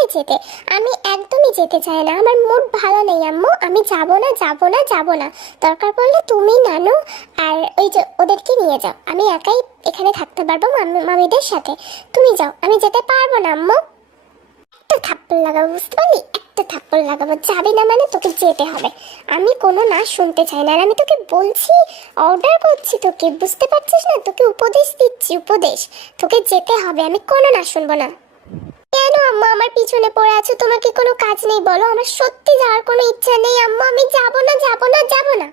চাই যেতে। আমি একদমই যেতে চাই না, আমার মুড ভালো নেই আম্মু, আমি যাব না যাব না যাব না। দরকার পড়লে তুমি নানু আর ওই যে ওদেরকে নিয়ে যাও, আমি একাই এখানে থাকতে পারবো মামিদের সাথে। তুমি যাও, আমি যেতে পারবো না আম্মু। একটা থাপ্পড় লাগাবো, বুঝতে পারলি? একটা থাপ্পড় লাগাবো, যাবি না মানে তোকে যেতে হবে। আমি কোনো না শুনতে চাই না, আর আমি তোকে বলছি, অর্ডার করছি তোকে, বুঝতে পারছিস না? তোকে উপদেশ দিচ্ছি, উপদেশ। তোকে যেতে হবে, আমি কোনো না শুনবো না। কেন আম্মা আমার পিছনে পড়ে আছো? তোমার কি কোনো কাজ নেই বলো? আমার সত্যি যাওয়ার কোনো ইচ্ছা নেই আম্মা, আমি যাব না যাব না যাব না।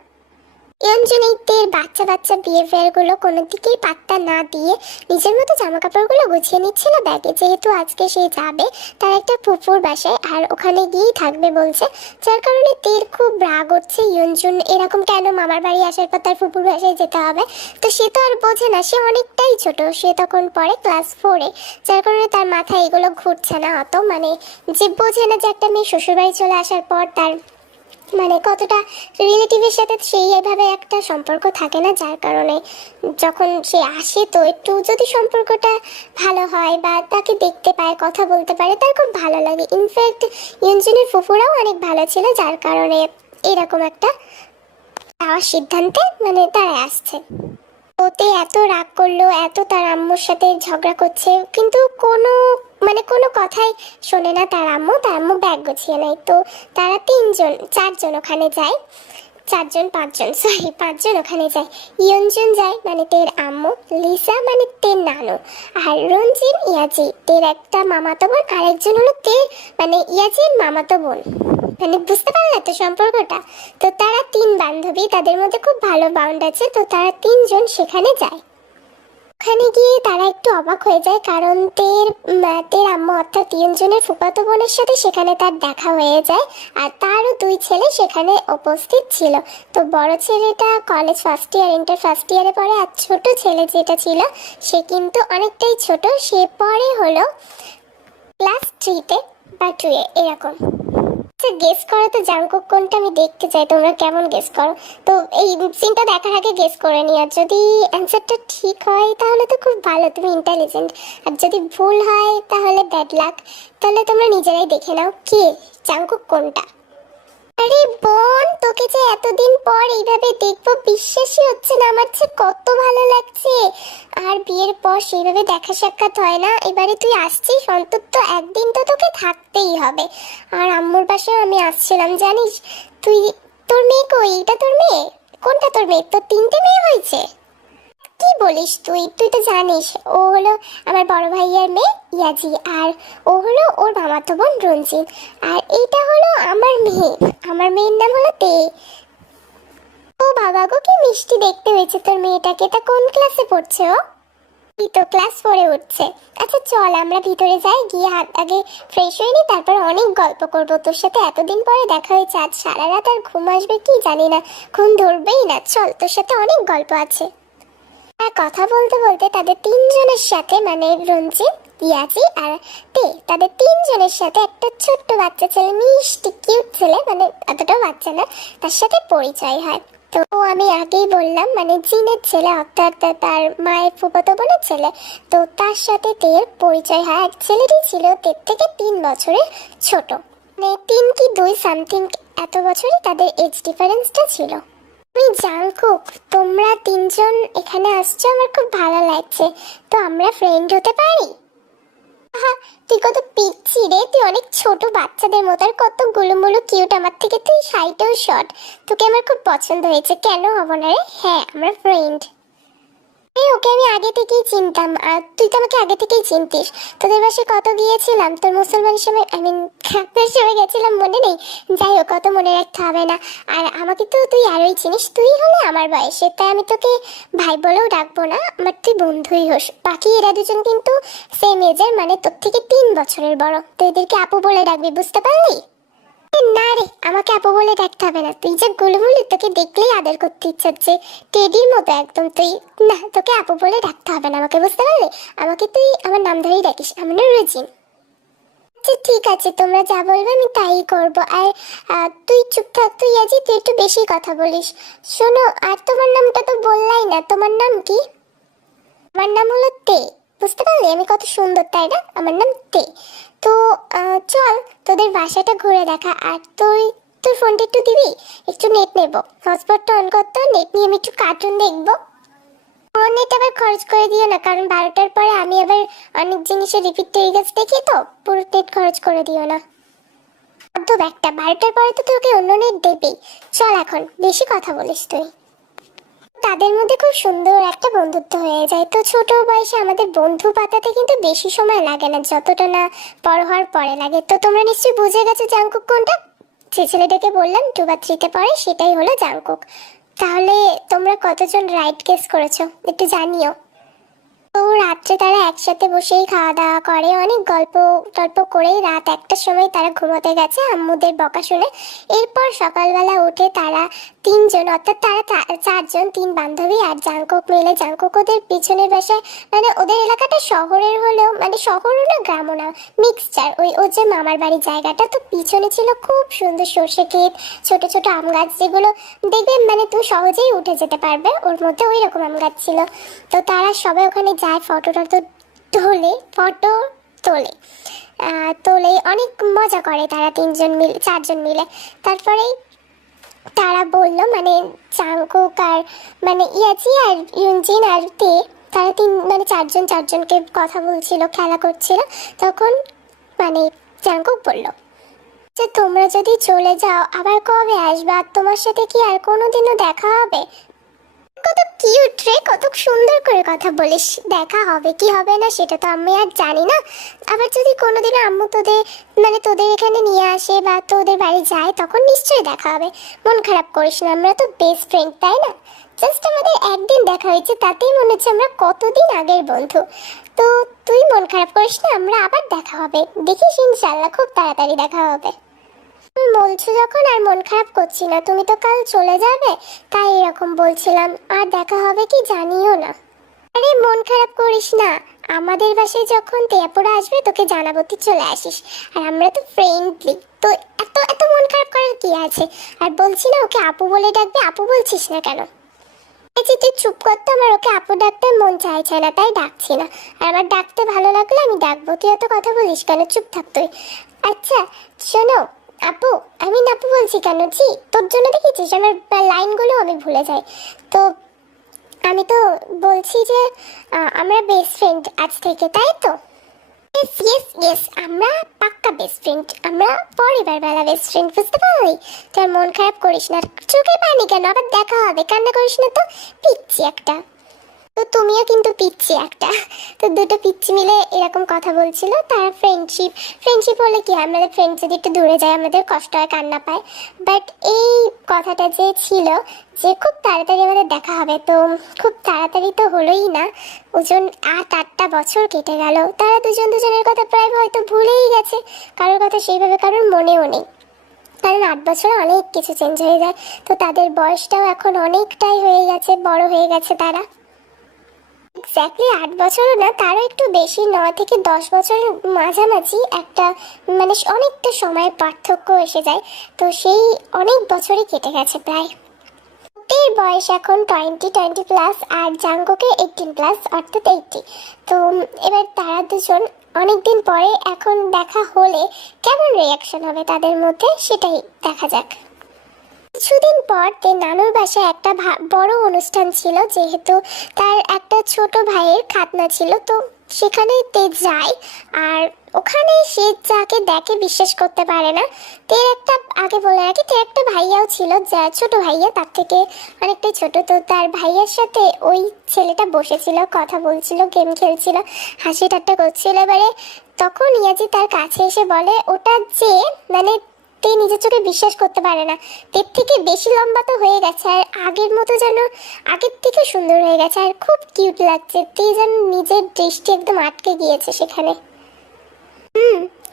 ইয়ঞ্জনীদের বাচ্চা বাচ্চা বিহেভিয়ার গুলো কোনো দিকেই পাত্তা না দিয়ে নিজের মতো জামা কাপড়গুলো গুছিয়ে নিচ্ছিল ব্যাগে, যেহেতু আজকে সে যাবে তার একটা ফুফুর বাসায়, আর ওখানে গিয়েই থাকবে বলছে। যার কারণে তের খুব রাগ হচ্ছে, ইয়ঞ্জন এরকম কেন মামার বাড়ি আসার পর তার ফুফুর বাসায় যেতে হবে। তো সে তো আর বোঝে না, সে অনেকটাই ছোট, সে তখন পড়ে ক্লাস 4-এ। যার কারণে তার মাথায় এগুলো ঘুরছে না অত, মানে যে বোঝে না যে একটা মেয়ে শ্বশুরবাড়ি চলে আসার পর তার মানে কতটা রিলেটিভের সাথে সেই এভাবে একটা সম্পর্ক থাকে না। যার কারণে যখন সে আসে তো একটু যদি সম্পর্কটা ভালো হয় বা তাকে দেখতে পায়, কথা বলতে পারে, তার খুব ভালো লাগে। ইনফ্যাক্ট ইয়ঞ্জনের ফুফুরাও অনেক ভালো ছিল, যার কারণে এরকম একটা যাওয়ার সিদ্ধান্তে মানে তারা আসছে। ওতে এত রাগ করলো, এত তার আম্মুর সাথে ঝগড়া করছে, কিন্তু কোনো মানে কোনো কথাই শোনে না তার আম্মু। তার আম্মু ব্যাগ গুছিয়ে নেয়। তো তারা 4জন ওখানে যায়, 5জন সরি 5জন ওখানে যায়। ইয়ঞ্জন যায় মানে তের আম্মু, লিসা মানে তের নানু, আর রঞ্জিন ইয়াজি তের একটা মামাতো বোন, আরেকজন হলো তের মানে ইয়াজির মামাতো বোন। মানে বুঝতে পারলে তো সম্পর্কটা? তো তারা 3 বান্ধবী, তাদের মধ্যে খুব ভালো বাউন্ড আছে। তো তারা 3জন সেখানে যায়। ওখানে গিয়ে তারা একটু অবাক হয়ে যায়, কারণ তের আম্মু অর্থাৎ তিনজনের ফুফাতো বোনের সাথে সেখানে তার দেখা হয়ে যায়, আর তারও 2 ছেলে সেখানে উপস্থিত ছিল। তো বড় ছেলেটা college first year, inter first ইয়ারে পড়ে, আর ছোট ছেলে যেটা ছিল সে কিন্তু অনেকটাই ছোট, সে পড়ে হলো ক্লাস 3-তে বা 2-এ এরকম। গেস করো তো জাঙ্কুক কোনটা, আমি দেখতে চাই তোমরা কেমন গেস করো। তো এই সিনটা দেখার আগে গেস করে নি, আর যদি অ্যান্সারটা ঠিক হয় তাহলে তো খুব ভালো, তুমি ইন্টেলিজেন্ট। আর যদি ভুল হয় তাহলে ব্যাড লাক। তাহলে তোমরা নিজেরাই দেখে নাও কে জাঙ্কুক কোনটা। আরে বোন, তোকে যে এতদিন পর এইভাবে দেখবো বিশ্বাসই হচ্ছে না আমার, যে কত ভালো লাগছে। আর বিয়ের পর সেইভাবে দেখা সাক্ষাৎ হয় না, এবারে তুই আসছিস, অন্তত একদিন তো তোকে থাকতেই হবে। আর আম্মুর বাসায় আমি আসছিলাম জানিস। তুই, তোর মেয়ে কই? এটা তোর মেয়ে? কোনটা তোর মেয়ে? তোর 3টে মেয়ে হয়েছে? কি বলিস তুই? তুই তো জানিস ও হলো আমার বড় ভাইয়ার মেয়ে ইয়াজি, আর ও হলো ওর মামাতো বোন রঞ্জিত, আর এইটা হলো আমার মেয়ে। আমার মেয়ের নাম হলো তে। ও বাবা গো, কি মিষ্টি দেখতে হয়েছে তোর মেয়েটাকে। তা কোন ক্লাসে পড়ছে ও? এই তো ক্লাস 4-এ উঠছে। আচ্ছা চল আমরা ভিতরে যাই, গিয়ে হাত আগে ফ্রেশ হয়ে নি, তারপর অনেক গল্প করবো তোর সাথে। এতদিন পরে দেখা হয়েছে, আজ সারা রাত আর ঘুম আসবে কি জানি না, ঘুম ধরবেই না। চল, তোর সাথে অনেক গল্প আছে। আর কথা বলতে বলতে তাদের 3জনের সাথে মানে রঞ্জিত, ইয়াজি আর তে, তাদের 3জনের সাথে একটা ছোট্ট বাচ্চা ছেলে, মিষ্টি কিউট ছেলে, মানে এতটাও বাচ্চা না, তার সাথে পরিচয় হয়। তো আমি আগেই বললাম মানে জিনের ছেলে, অর্থাৎ তার মায়ের ফুফাতো বোনের ছেলে। তো তার সাথে তের পরিচয় হয়। এক ছেলেটি ছিল তের থেকে 3 বছরের ছোট, মানে 3 কি 2 সামথিং, এত বছরই তাদের এজ ডিফারেন্সটা ছিল। তুমি জাঙ্কুক, তোমরা 3জন এখানে আসছো, আমার খুব ভালো লাগছে। তো আমরা ফ্রেন্ড হতে পারি? তুই কত পিচ্ছি রে, তুই অনেক ছোট বাচ্চাদের মতো, আর কত গুলুমুলু কিউট, আমার থেকে তুই হাইটেও শর্ট। তোকে আমার খুব পছন্দ হয়েছে, কেন হব না রে? হ্যাঁ, আমরা ফ্রেন্ড। ওকে আমি আগে থেকেই চিনতাম, আর তুই তো আমাকে আগে থেকেই চিনতিস। তোদের বাসায় কত গিয়েছিলাম তোর মুসলমানের সময়, আই মিন খাতনার সময় গেছিলাম, মনে নেই? যাই হোক, কত মনে রাখতে হবে না। আর আমাকে তো তুই আরোই চিনিস, তুই হলে আমার বয়সে, তাই আমি তোকে ভাই বলেও ডাকবো না, আমার তুই বন্ধুই হোস। বাকি এরা 2জন কিন্তু সেম এজের, মানে তোর থেকে 3 বছরের বড়। তো এদেরকে আপু বলে ডাকবি, বুঝতে পারলি? না রে, আমাকে আপু বলে ডাকতে হবে না। তুই যে গুলুমুলু, তোকে দেখলেই আদর করতে ইচ্ছা হচ্ছে, টেডির মতো একদম তুই। না, তোকে আপু বলে ডাকতে হবে না আমাকে, বুঝতে পারলি? আমাকে তুই আমার নাম ধরেই ডাকিস, আমার নাম রুজিন। আচ্ছা ঠিক আছে, তোমরা যা বলবে আমি তাই করবো। আর তুই চুপ থাক, তুই আজি, তুই একটু বেশি কথা বলিস। শোনো, আর তোমার নামটা তো বললাই না, তোমার নাম কি? আমার নাম হলো তে, বুঝতে পারলি? আমি কত সুন্দর, তাই না? আমার নাম তে। তো চল ওদের বাসাটা ঘুরে দেখা। আর তোর ফোনটা একটু দিবি, একটু নেট নেবো, হটস্পটটা অন করতো, নেট নিয়ে আমি একটু কার্টুন দেখবো। নেট আবার খরচ করে দিও না, কারণ 12টার পরে আমি আবার অনেক জিনিসের রিপিট টেলিকাস্ট দেখি, তো পুরো নেট খরচ করে দিও না। অর্ধব একটা, 12টার পরে তো তোকে অন্য নেট দেবেই। চল এখন, বেশি কথা বলিস তুই। তাদের মধ্যে খুব সুন্দর একটা বন্ধুত্ব হয়ে যায়। তো ছোট বয়সে আমাদের বন্ধু পাতাতে কিন্তু বেশি সময় লাগে না, যতটা না বড় হওয়ার পরে লাগে। তো তোমরা নিশ্চয়ই বুঝে গেছো জাংকুক কোনটা। যে ছেলেটাকে বললাম 2 বা 3-তে পড়ে, সেটাই হলো জাংকুক। তাহলে তোমরা কতজন রাইট গেস করেছো একটু জানিও। তো রাত্রে তারা একসাথে বসেই খাওয়া দাওয়া করে, অনেক গল্প টল্প করেই রাত 1টার সময় তারা ঘুমোতে গেছে আম্মুদের বকা শুনে। এরপর সকালবেলা উঠে তারা 3জন, অর্থাৎ তারা 4জন, 3 বান্ধবী আর জাংকুক মিলে, জাংকুক ওদের পিছনের বাসায়, মানে ওদের এলাকাটা শহরের হলেও, মানে শহরও না গ্রামও না, মিক্সচার। ওর যে মামার বাড়ির জায়গাটা, তো পিছনে ছিল খুব সুন্দর সর্ষে ক্ষেত, ছোট ছোট আম গাছ, যেগুলো দেখবে মানে তুমি সহজেই উঠে যেতে পারবে, ওর মধ্যে ওই রকম আম গাছ ছিল। তো তারা সবাই ওখানে যায়, ফটো তোলে, অনেক মজা করে তারা 4জন মিলে। তারপরেই তারা বললো, মানে জাংকুক আর মানে ইয়াজি আর ইউনজিন আর তারা মানে 4জনকে কথা বলছিল, খেলা করছিল। তখন মানে জাংকুক বললো যে তোমরা যদি চলে যাও আবার কবে আসবে, আর তোমার সাথে কি আর কোনোদিনও দেখা হবে? কত কিউট রে, কত সুন্দর করে কথা বলিস। দেখা হবে কি হবে না সেটা তো আমি আর জানি না। আবার যদি কোনোদিন আম্মু তোদের এখানে নিয়ে আসে বা তোদের বাড়ি যায়, তখন নিশ্চয়ই দেখা হবে। মন খারাপ করিস না, আমরা তো বেস্ট ফ্রেন্ড, তাই না? জাস্ট আমাদের একদিন দেখা হয়েছে, তাতেই মনে হচ্ছে আমরা কতদিন আগের বন্ধু। তো তুই মন খারাপ করিস না, আমরা আবার দেখা হবে, দেখিস ইনশাল্লাহ খুব তাড়াতাড়ি দেখা হবে। তুমি বলছো যখন আর মন খারাপ করছি না, তুমি তো কাল চলে যাবে, তাই এরকম বলছিলাম। আর দেখা হবে কি জানিও না। আরে মন খারাপ করিস না, আমাদের বাসায় যখন তেয়াপোড়া আসবে তোকে জানাবো, তুই চলে আসিস। আর আমরা তো ফ্রেন্ডলি, তো এত এত মন খারাপ করার কি আছে? আর বলছি না ওকে আপু বলে ডাকবে, আপু বলছিস না কেন? তুই চুপ করতে, আমার ওকে আপু ডাকতে মন চাইছে না, তাই ডাকছি না। আর আমার ডাকতে ভালো লাগলে আমি ডাকবো, তুই এত কথা বলিস কেন? চুপ থাক তুই। আচ্ছা শোনো আপু, আমি আপু বলছি কেন? জি, তোর জন্য দেখেছিস আমার লাইনগুলো আমি ভুলে যাই। তো আমি তো বলছি যে আমরা বেস্ট ফ্রেন্ড আজ থেকে, তাই তো? ইয়েস ইয়েস ইয়েস, আমরা পাক্কা বেস্ট ফ্রেন্ড, আমরা পরিবার বেলা বেস্ট ফ্রেন্ড, বুঝতে পারলি? তোর মন খারাপ করিস না, চোখে পানি কেন? আবার দেখা হবে, কান্না করিস না তো, পিচ্ছি একটা। তো তুমিও কিন্তু পিচ্ছি একটা। তো দুটো পিচ্ছি মিলে এরকম কথা বলছিল। তারা ফ্রেন্ডশিপ হলে কি, আমাদের ফ্রেন্ড যদি একটু দূরে যায় আমাদের কষ্ট হয়, কান্না পায়। বাট এই কথাটা যে ছিল যে খুব তাড়াতাড়ি আমাদের দেখা হবে, তো খুব তাড়াতাড়ি তো হলোই না। ওজন 8-8টা বছর কেটে গেল, তারা দুজনের কথা প্রায় হয়তো ভুলেই গেছে, কারোর কথা সেইভাবে কারোর মনেও নেই। কারণ 8 বছরে অনেক কিছু চেঞ্জ হয়ে যায়। তো তাদের বয়সটাও এখন অনেকটাই হয়ে গেছে, বড় হয়ে গেছে তারা। এক্স্যাক্টলি 8 বছরও না, তারও একটু বেশি, 9 থেকে 10 বছরের মাঝামাঝি একটা, মানে অনেকটা সময় পার্থক্য এসে যায়। তো সেই অনেক বছরই কেটে গেছে প্রায়। এর বয়স এখন 20+ আর জাঙ্কুকের 18+, অর্থাৎ 80। তো এবার তারা দুজন অনেকদিন পরে এখন দেখা হলে কেমন রিয়াকশন হবে তাদের মধ্যে, সেটাই দেখা যাক। কিছুদিন পর তে নানুর বাসায় একটা বড় অনুষ্ঠান ছিল, যেহেতু তার একটা ছোট ভাইয়ের খাতনা ছিল। তো সেখানে তে যায়, আর ওখানে সে যাকে দেখে বিশ্বাস করতে পারে না। তে একটা, আগে বলে রাখি, তে একটা ভাইয়াও ছিল, যা ছোট ভাইয়া, তার থেকে অনেকটাই ছোট। তো তার ভাইয়ার সাথে ওই ছেলেটা বসেছিল, কথা বলছিল, গেম খেলছিল, হাসি ঠাট্টা করছিল। এবারে তখন ইয়াজি তার কাছে এসে বলে ওটা যে, মানে তে নিজের চোখে বিশ্বাস করতে পারে না, তের থেকে বেশি লম্বা তো হয়ে গেছে, আর আগের মতো যেন আগের থেকে সুন্দর হয়ে গেছে, আর খুব কিউট লাগছে। তে যেন নিজের দৃষ্টি একদম আটকে গিয়েছে সেখানে।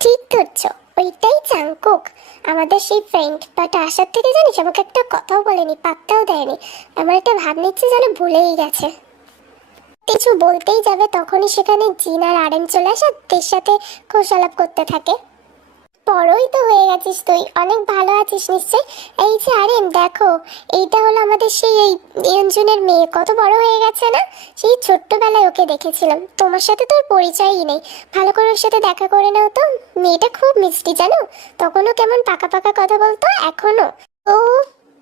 ঠিক ধরছো, ওইটাই জাংকুক, আমাদের সেই ফ্রেন্ড। বাট আসার থেকে জানিস আমাকে একটা কথাও বলেনি, পাত্তাও দেয়নি। আমার একটা ভাব নিচ্ছে যেন ভুলেই গেছে। কিছু বলতেই যাবে তখনই সেখানে জিন আর আরএম চলে আসে, তের সাথে খোশালাপ করতে থাকে। বড়ই তো হয়ে গেছিস তুই, অনেক ভালো আছিস নিশ্চয়। এই যে আরে দেখো, এইটা হলো আমাদের সেই এই ইয়ঞ্জনের মেয়ে, কত বড় হয়ে গেছে না। সেই ছোট্টবেলায় ওকে দেখেছিলাম, তোমার সাথে তোর পরিচয়ই নেই, ভালো করে ওর সাথে দেখা করে নাও তো। মেয়েটা খুব মিষ্টি জানো, তখনও কেমন পাকা পাকা কথা বলতো, এখনো। ও,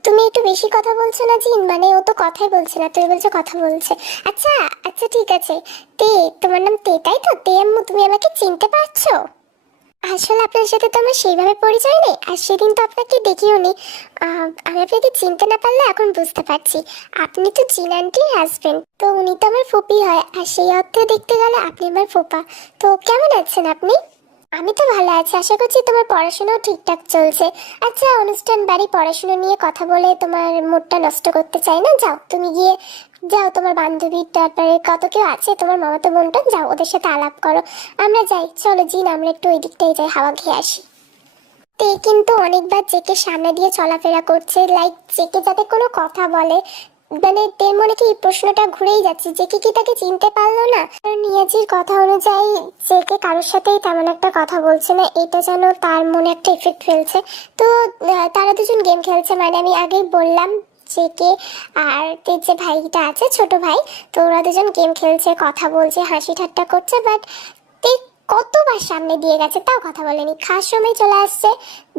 তুমি একটু বেশি কথা বলছো না জিন, মানে ও তো কথাই বলছে না, তুমি বলছো কথা বলছে। আচ্ছা আচ্ছা ঠিক আছে, তে, তোমার নাম তে তাই তো? তে আম্মু, তুমি আমাকে চিনতে পারছো? আসলে আপনার সাথে তো আমার সেইভাবে পরিচয় নেই, আর সেদিন তো আপনাকে দেখিও নি। আমি আপনাকে চিনতে না পারলে এখন বুঝতে পারছি, আপনি তো জিন আন্টির হাজবেন্ড, তো উনি তো আমার ফুপি হয়, আর সেই অর্থে দেখতে গেলে আপনি আমার ফুপা। তো কেমন আছেন আপনি? আমি তো ভালো আছি, আশা করছি তোমার পড়াশোনাও ঠিকঠাক চলছে। আচ্ছা, অনুষ্ঠান বাড়ি পড়াশোনা নিয়ে কথা বলে তোমার মুডটা নষ্ট করতে চাই না, যাও তুমি গিয়ে, যাও তোমার বান্ধবী, তারপরে কত কেউ আছে তোমার মামাতো বোনটা, যাও ওদের সাথে আলাপ করো। আমরা যাই, চলো জিন, আমরা একটু ওই দিকটাই যাই, হাওয়া খেয়ে আসি। তে কিন্তু অনেকবার জেকে সামনে দিয়ে চলাফেরা করছে, লাইক জেকে যাতে কোনো কথা বলে, মানে তের মনে কি এই প্রশ্নটা ঘুরেই যাচ্ছে যে কি তাকে চিনতে পারলো না। কারণ নিয়াজির কথা অনুযায়ী জেকে কারোর সাথেই তেমন একটা কথা বলছে না, এটা যেন তার মনে একটা এফেক্ট ফেলছে। তো তারা দুজন গেম খেলছে, মানে আমি আগেই বললাম জেকে আর তের যে ভাইটা আছে ছোট ভাই, তো ওরা দুজন গেম খেলছে, কথা বলছে, হাসি ঠাট্টা করছে, বাট তে কতবার সামনে দিয়ে গেছে তাও কথা বলেনি। খাওয়ার সময় চলে আসছে,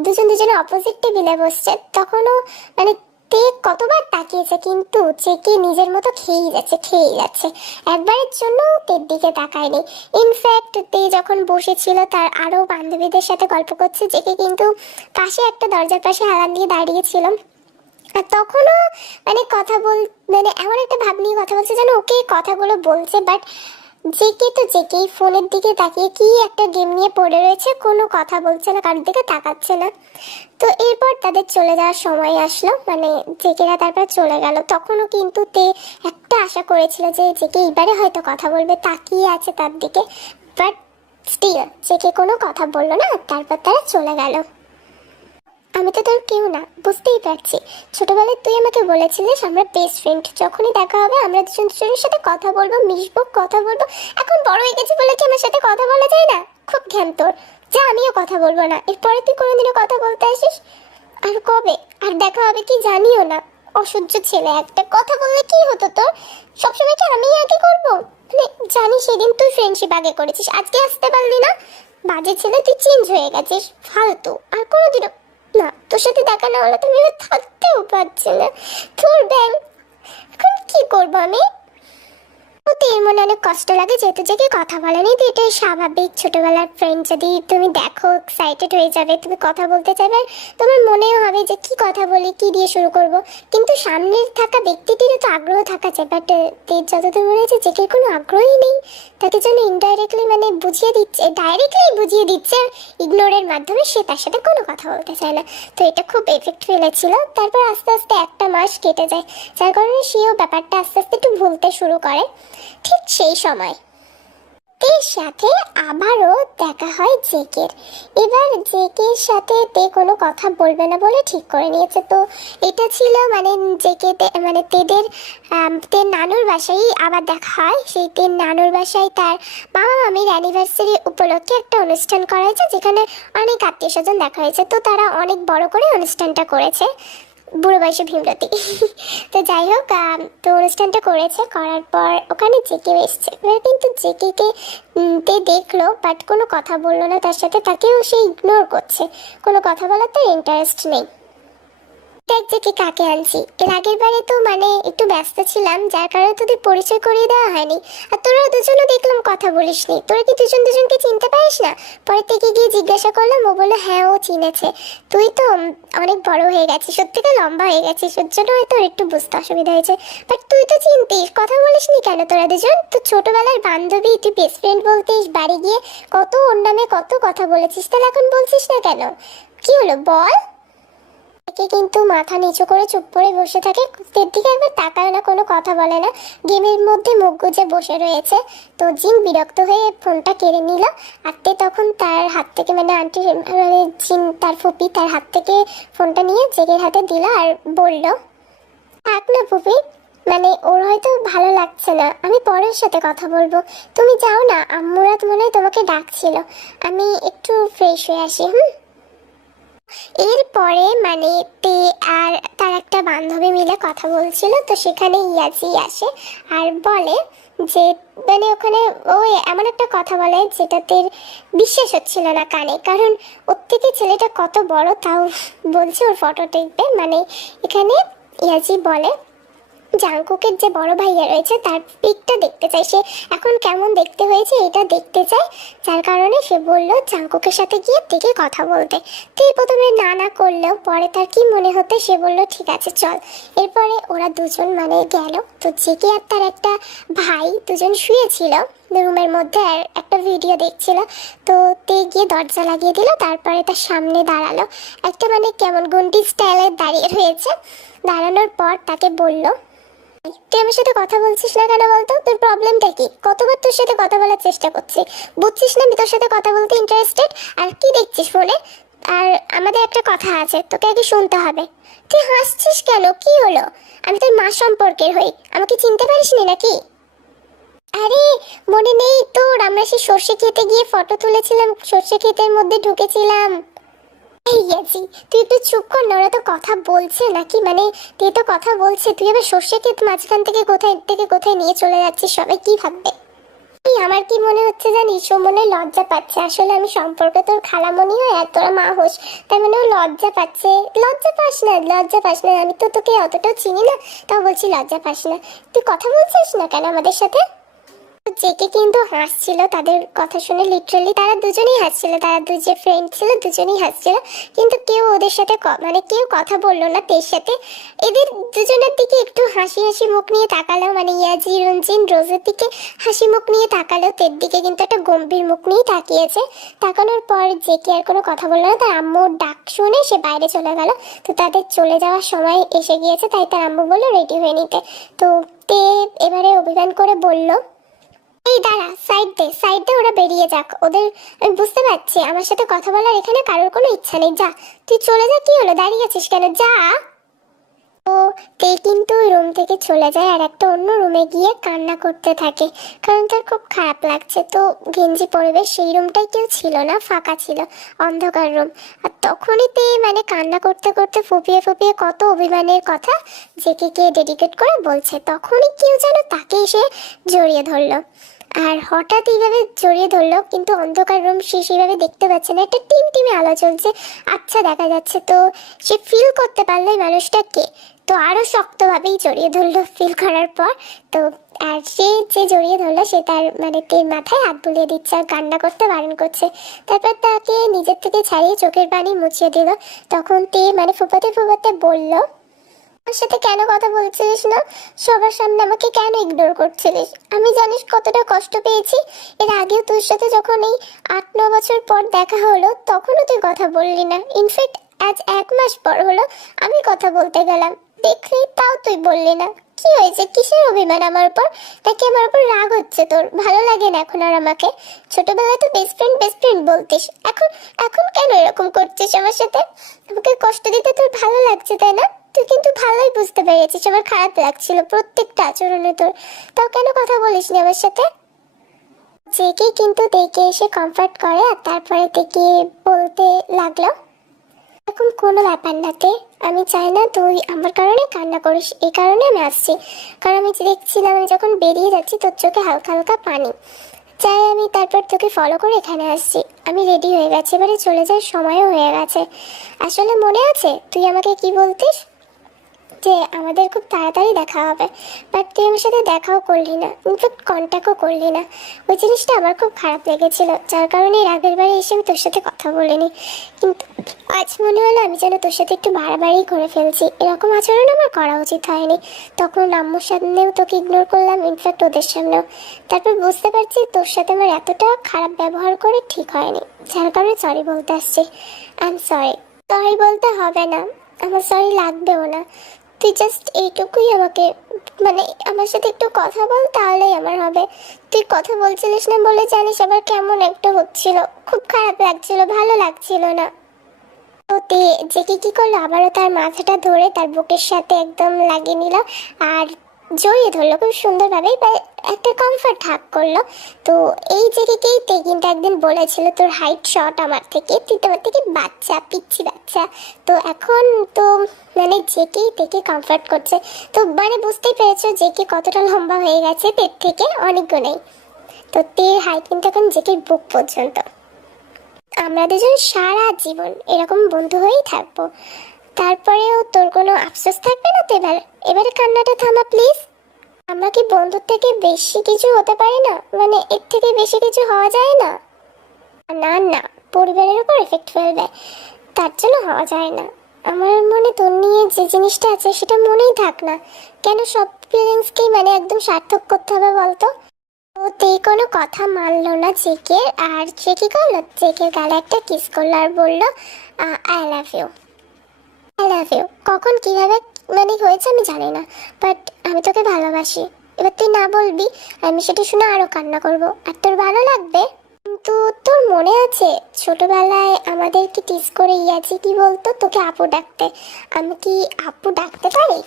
দুজন দুজনে অপোজিট টেবিলে বসছে, তখনও মানে তে কতবার তাকিয়েছে, কিন্তু চেকে নিজের মতো খেয়েই যাচ্ছে, একবারের জন্য তের দিকে তাকায়নি। ইনফ্যাক্ট তে যখন বসেছিল তার আরো বান্ধবীদের সাথে গল্প করছে, জেকে কিন্তু পাশে একটা দরজার পাশে হেলান দিয়ে দাঁড়িয়েছিল। আর তখনও মানে কথা বল, মানে এমন একটা ভাব নিয়ে কথা বলছে যেন ওকে কথাগুলো বলছে, বাট জেকে তো জেকেই ফোনের দিকে তাকিয়ে কি একটা গেম নিয়ে পড়ে রয়েছে, কোনো কথা বলছে না, কারোর দিকে তাকাচ্ছে না। তো এরপর তাদের চলে যাওয়ার সময় আসলো, মানে জেকেরা তারপর চলে গেল, তখনও কিন্তু তে একটা আশা করেছিল যে জেকে এইবারে হয়তো কথা বলবে, তাকিয়ে আছে তার দিকে, বাট স্টিল জেকে কোনো কথা বললো না, তারপর তারা চলে গেল। আমি তো তোর কেউ না, বুঝতেই পারছি, ছোটবেলায় তুই আমাকে বলেছিলিস আমরা বেস্ট ফ্রেন্ড, যখনই দেখা হবে আমরা দুজন দুজনের সাথে কথা বলবো, মিশবো, কথা বলবো। এখন বড় হয়ে গেছি বলে কি আমার সাথে কথা বলা যায় না? খুব ঘ্যান তোর, যা, আমিও কথা বলবো না, এরপরে তুই কোনোদিনও কথা বলতে আসিস? আর কবে আর দেখা হবে কি জানিও না, অসহ্য ছেলে একটা, কথা বললে কি হতো তোর? সবসময় কি আমি আগে করবো? মানে জানি সেদিন তুই ফ্রেন্ডশিপ আগে করেছিস, আজকে আসতে পারলি না, বাজে ছেলে, তুই চেঞ্জ হয়ে গেছিস, ফালতু। আর কোনোদিনও না, তোর সাথে দেখা না হলে তুমি থাকতেও পারছি না, তোর ব্যাং, এখন কি করবো আমি? ওতে এর মনে অনেক কষ্ট লাগে, যেহেতু জেকে কথা বলেনি, তো এটাই স্বাভাবিক। ছোটবেলার ফ্রেন্ড যদি তুমি দেখো এক্সাইটেড হয়ে যাবে, তুমি কথা বলতে চাইবে, আর তোমার মনেও হবে যে কি কথা বলি, কি দিয়ে শুরু করব, কিন্তু সামনের থাকা ব্যক্তিটিরও তো আগ্রহ থাকা চাই। বাট যতদূর মনে হচ্ছে জেকের কোনো আগ্রহই নেই, তাকে যেন ইনডাইরেক্টলি মানে বুঝিয়ে দিচ্ছে, ডাইরেক্টলি বুঝিয়ে দিচ্ছে ইগনোরের মাধ্যমে, সে তার সাথে কোনো কথা বলতে চায় না। তো এটা খুব এফেক্ট ফেলেছিল। তারপর আস্তে আস্তে একটা মাস কেটে যায়, যার কারণে সেও ব্যাপারটা আস্তে আস্তে একটু ভুলতে শুরু করে। ঠিক সেই সময় তের সাথে আবারও দেখা হয় জেকের। এবার জেকের সাথে তে কোনো কথা বলবে না বলে ঠিক করে নিয়েছে। তো এটা ছিল মানে জেকে মানে তেদের তের নানুর বাসায় আবার দেখা হয়। সেই তের নানুর বাসায় তার মামা মামির অ্যানিভার্সারি উপলক্ষে একটা অনুষ্ঠান করা হয়েছে, যেখানে অনেক আত্মীয় স্বজন দেখা হয়েছে। তো তারা অনেক বড় করে অনুষ্ঠানটা করেছে, বুড়ো বয়সে ভীমরতি। তো যাই হোক, তো অনুষ্ঠানটা করেছে, করার পর ওখানে জেকেও এসছে। এবার কিন্তু জেকেকে তে দেখলো, বাট কোনো কথা বললো না তার সাথে, তাকেও সে ইগনোর করছে, কোনো কথা বলার তার ইন্টারেস্ট নেই। দেখ জেকে কাকে আনছি, এর আগের বারে তো মানে একটু ব্যস্ত ছিলাম, যার কারণে তোদের পরিচয় করিয়ে দেওয়া হয়নি, আর তোরা দুজনও দেখলাম কথা বলিসনি। তোরা কি দুজন দুজনকে চিনতে পারিস না? পরে থেকে গিয়ে জিজ্ঞাসা করলাম, ও বললো হ্যাঁ ও চিনেছে। তুই তো অনেক বড় হয়ে গেছিস, সত্যিকে লম্বা হয়ে গেছিস, ওর জন্য হয়তো একটু বুঝতে অসুবিধা হয়েছে, বাট তুই তো চিনতিস, কথা বলিসনি কেন? তোরা দুজন তো ছোটবেলার বান্ধবী, তুই বেস্ট ফ্রেন্ড বলতিস, বাড়ি গিয়ে কত ওর নামে কত কথা বলেছিস, তাহলে এখন বলছিস না কেন? কি হলো বল? কিন্তু মাথা নিচু করে চুপ করে বসে থাকে, তের দিকে একবার তাকায় না, কোনো কথা বলে না, গেমের মধ্যে মুখ গুজে বসে রয়েছে। তো জিন বিরক্ত হয়ে ফোনটা কেড়ে নিল, আর তে তখন তার হাত থেকে মানে আন্টি মানে জিন তার ফুপি তার হাত থেকে ফোনটা নিয়ে জেগের হাতে দিল আর বলল, থাক না ফুপি, মানে ওর হয়তো ভালো লাগছে না, আমি পরের সাথে কথা বলবো, তুমি যাও না, আম্মুরা মনে হয় তোমাকে ডাকছিল, আমি একটু ফ্রেশ হয়ে আসি। এরপরে মানে তে আর তার একটা বান্ধবী মিলে কথা বলছিল, তো সেখানে ইয়াজি আসে আর বলে যে মানে ওখানে ও এমন একটা কথা বলে যেটাতে বিশ্বাস হচ্ছিল না কানে, কারণ ওর থেকে ছেলেটা কত বড় তাও বলছে ওর ফটো দেখবে। মানে এখানে ইয়াজি বলে জাংকুকের যে বড় ভাইয়া রয়েছে তার পিকটা দেখতে চাই, সে এখন কেমন দেখতে হয়েছে এটা দেখতে চায়, যার কারণে সে বলল জাংকুকের সাথে গিয়ে দেখে কথা বলতে। তো প্রথমে না না করলেও পরে তার কি মনে হতে সে বলল ঠিক আছে চল। এরপরে ওরা দুজন মানে গেল, তো জেকে আর তার একটা ভাই দুজন শুয়েছিল রুমের মধ্যে আর একটা ভিডিও দেখছিল। তো তে গিয়ে দরজা লাগিয়ে দিল, তারপরে তার সামনে দাঁড়ালো, একটা মানে কেমন গুন্ডি স্টাইলে দাঁড়িয়ে রয়েছে। দাঁড়ানোর পর তাকে বলল তুই আমার সাথে কথা বলছিস না কেন বলতো, তোর প্রবলেমটা কি? কতবার তোর সাথে কথা বলার চেষ্টা করছি, বুঝছিস না আমি তোর সাথে কথা বলতে ইন্টারেস্টেড, আর কি দেখছিস ফোনে? আর আমাদের একটা কথা আছে, তোকে আগে শুনতে হবে। তুই হাসছিস কেন, কি হলো? আমি তোর মা সম্পর্কের হই, আমাকে চিনতে পারিসনি নাকি? আরে মনে নেই তোর, আমরা সেই সর্ষে খেতে গিয়ে ফটো তুলেছিলাম, সর্ষে ক্ষেতের মধ্যে ঢুকেছিলাম। ইয়াজি তুই একটু চুপ কর না, ওরা তো কথা বলছে নাকি, মানে তুই তো কথা বলছে, তুই আবার সর্ষে ক্ষেত মাঝখান থেকে কোথায় নিয়ে চলে যাচ্ছিস, সবাই কি ভাববে? আমার কি মনে হচ্ছে জানিস, ও মনে লজ্জা পাচ্ছে, আসলে আমি সম্পর্কে তোর খালামণি হয় আর তোরা মা হোস, তাই মানে ও লজ্জা পাচ্ছে। লজ্জা পাস না, লজ্জা পাস না, আমি তো তোকে অতটাও চিনি না, তাও বলছি লজ্জা পাস না। তুই কথা বলছিস না কেন আমাদের সাথে? জেকে কিন্তু হাসছিল তাদের কথা শুনে, লিটারালি তারা দুজনেই হাসছিল, তারা দুই যে ফ্রেন্ড ছিল দুজনেই হাসছিল, কিন্তু কেউ ওদের সাথে মানে কেউ কথা বললো না তের সাথে। এদের দুজনের দিকে একটু হাসি হাসি মুখ নিয়ে তাকালো, মানে ইয়াজি রঞ্জিন রোজের দিকে হাসি মুখ নিয়ে তাকালো, তের দিকে কিন্তু একটা গম্ভীর মুখ নিয়ে তাকিয়েছে। তাকানোর পর জেকে আর কোনো কথা বললো না, তার আম্মুর ডাক শুনে সে বাইরে চলে গেল। তো তাদের চলে যাওয়ার সময় এসে গিয়েছে, তাই তার আম্মু বললো রেডি হয়ে নিতে। তো তে এবারে অভিমান করে বলল এই দাঁড়া, সাইড দে, ওরা বেরিয়ে যাক, ওদের আমি বুঝতে পারছি আমার সাথে কথা বলার এখানে কারোর কোনো ইচ্ছা নেই, যা তুই চলে যা, কি হলো দাঁড়িয়ে আছিস কেন, যা। ও তে কিন্তু রুম থেকে চলে যায় আর একটা অন্য রুমে গিয়ে কান্না করতে থাকে, কারণ তার খুব খারাপ লাগছে। তো গেঞ্জি পরিবেশ সেই রুমটাই কেউ ছিল না, ফাঁকা ছিল, অন্ধকার রুম। আর তখনই তে মানে কান্না করতে করতে ফুপিয়ে ফুপিয়ে কত অভিমানের কথা জেকে কে ডেডিকেট করে বলছে, তখনই কেউ যেন তাকে এসে জড়িয়ে ধরলো। আর হঠাৎ এইভাবে জড়িয়ে ধরলো, কিন্তু অন্ধকার রুম সে সেইভাবে দেখতে পাচ্ছে না, একটা টিমে আলো চলছে, আচ্ছা দেখা যাচ্ছে। তো সে ফিল করতে পারলো এই মানুষটা কে, তো আরো শক্তভাবেই জড়িয়ে ধরলো ফিল করার পর। তো আর সে যে জড়িয়ে ধরলো সে তার মানে তের মাথায় হাত বুলিয়ে দিচ্ছে আর কান্না করতে বারণ করছে। তারপর তাকে নিজের থেকে ছাড়িয়ে চোখের পানি মুছিয়ে দিল। তখন তে মানে ফুপাতে ফুপাতে বলল আমার সাথে কেন কথা বলছিলিস না, সবার সামনে আমাকে কেন ইগনোর করছিলিস? আমি জানিস কতটা কষ্ট পেয়েছি, এর আগেও তোর সাথে যখন এই 8-9 বছর পর দেখা হলো তখনও তুই কথা বললি না, ইনফ্যাক্ট আজ 1 মাস পর হলো আমি কথা বলতে গেলাম, দেখলি তাও তুই বললি না। কি হয়েছে, কিসের অভিমান আমার উপর? নাকি আমার উপর রাগ হচ্ছে তোর, ভালো লাগে না এখন আর আমাকে? ছোটবেলায় তো বেস্ট ফ্রেন্ড বলতিস, এখন এখন কেন এরকম করছিস আমার সাথে? আমাকে কষ্ট দিতে তোর ভালো লাগছে তাই না? তুই কিন্তু ভালোই বুঝতে পেরেছিস আমার খারাপ লাগছিল প্রত্যেকটা আচরণে তোর, তাও কেন কথা বলিসনি আমার সাথে? জেকে কিন্তু দেখে এসে কমফর্ট করে আর তারপরে থেকে বলতে লাগলো এখন কোনো ব্যাপার নাতে, আমি চাই না তুই আমার কারণে কান্না করিস, এই কারণে আমি আসছি, কারণ আমি দেখছিলাম আমি যখন বেরিয়ে যাচ্ছি তোর চোখে হালকা হালকা পানি, চাই আমি তারপর তোকে ফলো করে এখানে আসছি। আমি রেডি হয়ে গেছি, এবারে চলে যাওয়ার সময়ও হয়ে গেছে। আসলে মনে আছে তুই আমাকে কি বলতিস যে আমাদের খুব তাড়াতাড়ি দেখা হবে, বাট তুই আমার সাথে দেখাও করলি না, ইনফ্যাক্ট কন্ট্যাক্টও করলি না। ওই জিনিসটা আমার খুব খারাপ লেগেছিল, যার কারণে এর আগের বারে এসে আমি তোর সাথে কথা বলিনি, কিন্তু আজ মনে হলো আমি যেন তোর সাথে একটু বাড়াবাড়ি করে ফেলছি, এরকম আচরণ আমার করা উচিত হয়নি। তখন আম্মুর সামনেও তোকে ইগনোর করলাম, ইনফ্যাক্ট ওদের সামনেও। তারপর বুঝতে পারছি তোর সাথে আমার এতটা খারাপ ব্যবহার করে ঠিক হয়নি, যার কারণে সরি বলতে আসছি। I am sorry. সরি বলতে হবে না, আমার সরি লাগবেও না, তুই জাস্ট এইটুকুই আমাকে মানে আমার সাথে একটু কথা বল তাহলেই আমার হবে। তুই কথা বলছিলিস না বলে জানিস আবার কেমন একটা হচ্ছিল, খুব খারাপ লাগছিল, ভালো লাগছিল না। তো জেকে কি করলো, আবারও তার মাথাটা ধরে তার বুকের সাথে একদম লাগিয়ে নিল আর জড়িয়ে ধরলো খুব সুন্দরভাবে, বা একটা কমফর্ট হাগ করলো। তো এই জেকেকেই তে কিন্তু একদিন বলেছিল তোর হাইট শর্ট আমার থেকে, তুই তোমার থেকে বাচ্চা, পিচ্ছি বাচ্চা। তো এখন তো মানে জেকেই তেকে কমফর্ট করছে। তো মানে বুঝতেই পেরেছো জেকে কতটা লম্বা হয়ে গেছে, তের থেকে অনেক গুণেই। তো তের হাইট কিন্তু এখন জেকের বুক পর্যন্ত। আমরা দুজন সারা জীবন এরকম বন্ধু হয়েই থাকবো। তারপরেও তোর কোনো আফসোস থাকবে না তো? এবারে কান্নাটা থামা প্লিজ। আমরা কি বন্ধুর থেকে বেশি কিছু হতে পারি না? মানে এর থেকে বেশি কিছু হওয়া যায় না? না না, পরিবারের উপর এফেক্ট ফেলবে, তার জন্য হওয়া যায় না। আমার মনে তোর নিয়ে যে জিনিসটা আছে সেটা মনেই থাক না। কেন সব ফিলিংসকেই মানে একদম সার্থক করতে হবে বলতো? তো তেই কোনো কথা মানলো না জেকের, আর সে কি করলো, জেকের গালে একটা কিস করলো আর বললো I love you. I love you কখন কিভাবে মানে হয়েছে আমি জানি না, বাট আমি তোকে ভালোবাসি। এবার তুই না বলবি, আমি সেটা শুনে আরো কান্না করব, আর তোর ভালো লাগবে। কিন্তু তোর মনে আছে ছোটবেলায় আমাদেরকে টিজ করে ইয়াছি কি বলতো, তোকে আপু ডাকতে? আমি কি আপু ডাকতে পারি?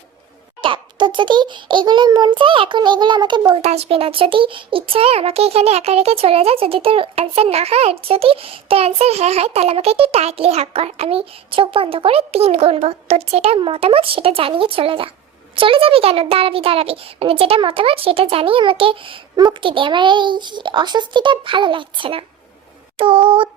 তোর যদি এগুলো মন চায় এখন এগুলো আমাকে বলতে আসবে না। যদি ইচ্ছা হয় আমাকে এখানে একা রেখে চলে যা। যদি তোর অ্যান্সার না হয়, আর যদি তোর অ্যান্সার হ্যাঁ হয়, তাহলে আমাকে একটু টাইটলি হাক কর। আমি চোখ বন্ধ করে 3 গুনবো, তোর যেটা মতামত সেটা জানিয়ে চলে যা। চলে যাবি কেন? দাঁড়াবি দাঁড়াবি, মানে যেটা মতামত সেটা জানিয়ে আমাকে মুক্তি দে। আমার এই অস্বস্তিটা ভালো লাগছে না। তো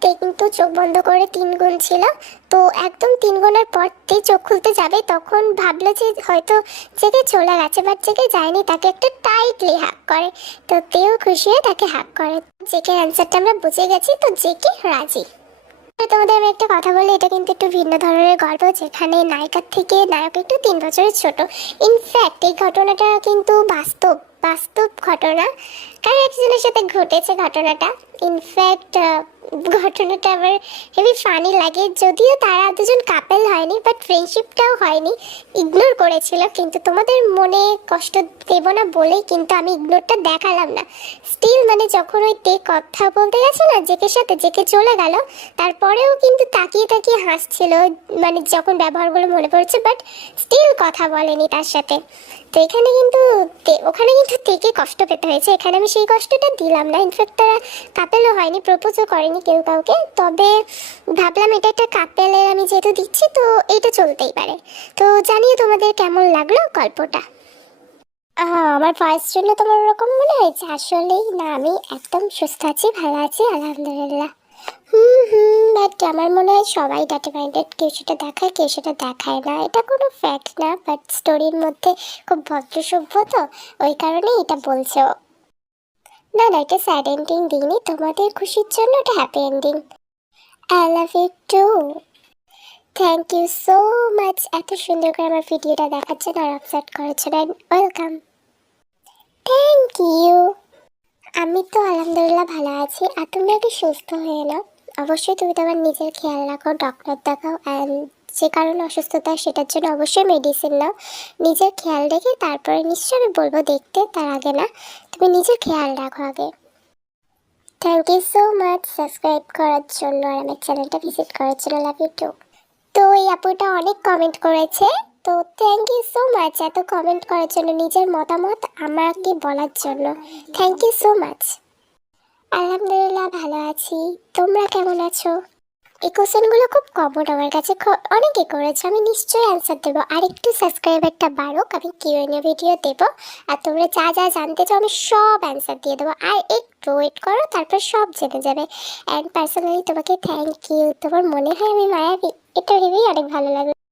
তে কিন্তু চোখ বন্ধ করে 3 গুণ ছিল। তো একদম 3 গুণের পর তে চোখ খুলতে যাবে, তখন ভাবলো যে হয়তো জেগে চলে গেছে, বাট জেগে যায়নি, তাকে একটা টাইটলি হাক করে। তো তেও খুশি হয়ে তাকে হাক করে। জেকে অ্যান্সারটা আমরা বুঝে গেছি, তো জেকে রাজি। তোমাদের আমি একটা কথা বলি, এটা কিন্তু একটু ভিন্ন ধরনের গল্প, যেখানে নায়িকার থেকে নায়ক একটু 3 বছরের ছোট। ইনফ্যাক্ট এই ঘটনাটা কিন্তু বাস্তব বাস্তব ঘটনা, কারণ একজনের সাথে ঘটেছে ঘটনাটা। ইনফ্যাক্ট ঘটনাটা আমার হেভি ফানি লাগে, যদিও তারা দুজন কাপেল হয়নি, বাট ফ্রেন্ডশিপটাও হয়নি, ইগনোর করেছিল। কিন্তু তোমাদের মনে কষ্ট দেব না বলেই কিন্তু আমি ইগনোরটা দেখালাম না। স্টিল মানে যখন ওই তে কথা বলতে গেছে না জেকের সাথে, জেকে চলে গেল, তারপরেও কিন্তু তাকিয়ে তাকিয়ে হাসছিল, মানে যখন ব্যবহারগুলো মনে পড়ছে, বাট স্টিল কথা বলেনি তার সাথে। তো এখানে কিন্তু ওখানে কিন্তু তেকে কষ্ট পেতে হয়েছে, এখানে আমি সেই কষ্টটা দিলাম না। ইনফ্যাক্ট তারা কাপেলও হয়নি, প্রপোজও করেনি কেউ কাউকে। তবে ভাবলাম এটা একটা কাপেলের আমি যেহেতু দিচ্ছি, তো এটা চলতেই পারে। তো জানিয়ে তোমাদের কেমন লাগলো গল্পটা। আমার ভয়েস শুনলে তোমার ওরকম মনে হয়েছে? আসলেই না, আমি একদম সুস্থ আছি, ভালো আছি, আলহামদুলিল্লাহ। বাট আমার মনে হয় সবাই ডাটা মাইন্ডেড, কেউ সেটা দেখায় কেউ সেটা দেখায় না, এটা কোনো ফ্যাক্ট না। বাট স্টোরির মধ্যে খুব ভদ্র সভ্য, তো ওই কারণে এটা বলছো। না না, এটা স্যাড এন্ডিং দিইনি, তোমাদের খুশির জন্য এটা happy ending. I love you too. Thank you so much এত সুন্দর করে আমার ভিডিওটা দেখার জন্য আর আপসেট করার জন্য। ওয়েলকাম। Thank you. আমি তো আলহামদুলিল্লাহ ভালো আছি, আর তুমি আগে সুস্থ হয়ে নাও। অবশ্যই তুমি তোমার নিজের খেয়াল রাখো, ডক্টর দেখাও, অ্যান্ড যে কারণে অসুস্থতা সেটার জন্য অবশ্যই মেডিসিন নাও। নিজের খেয়াল রেখে তারপরে নিশ্চয়ই আমি বলবো দেখতে, তার আগে না। তুমি নিজের খেয়াল রাখো আগে। Thank you so much subscribe করার জন্য আর আমার চ্যানেলটা ভিজিট করার জন্য। Love you too. তো এই আপুটা অনেক কমেন্ট করেছে, তো থ্যাংক ইউ সো মাচ এত কমেন্ট করার জন্য, নিজের মতামত আমাকে বলার জন্য। Thank you so much. আলহামদুলিল্লাহ ভালো আছি, তোমরা কেমন আছো? এই কোশ্চেনগুলো খুব কমন আমার কাছে, অনেকে করেছে, আমি নিশ্চয়ই অ্যান্সার দেবো। আর একটু সাবস্ক্রাইবারটা বাড়ুক, আমি কিউএনএ ভিডিও দেবো, আর তোমরা যা যা জানতে চাও আমি সব অ্যান্সার দিয়ে দেবো। আর একটু ওয়েট করো, তারপর সব জেনে যাবে। অ্যান্ড পার্সোনালি তোমাকে থ্যাংক ইউ, তোমার মনে হয় আমি মায়াবী, এটা ভেবেই অনেক ভালো লাগলো।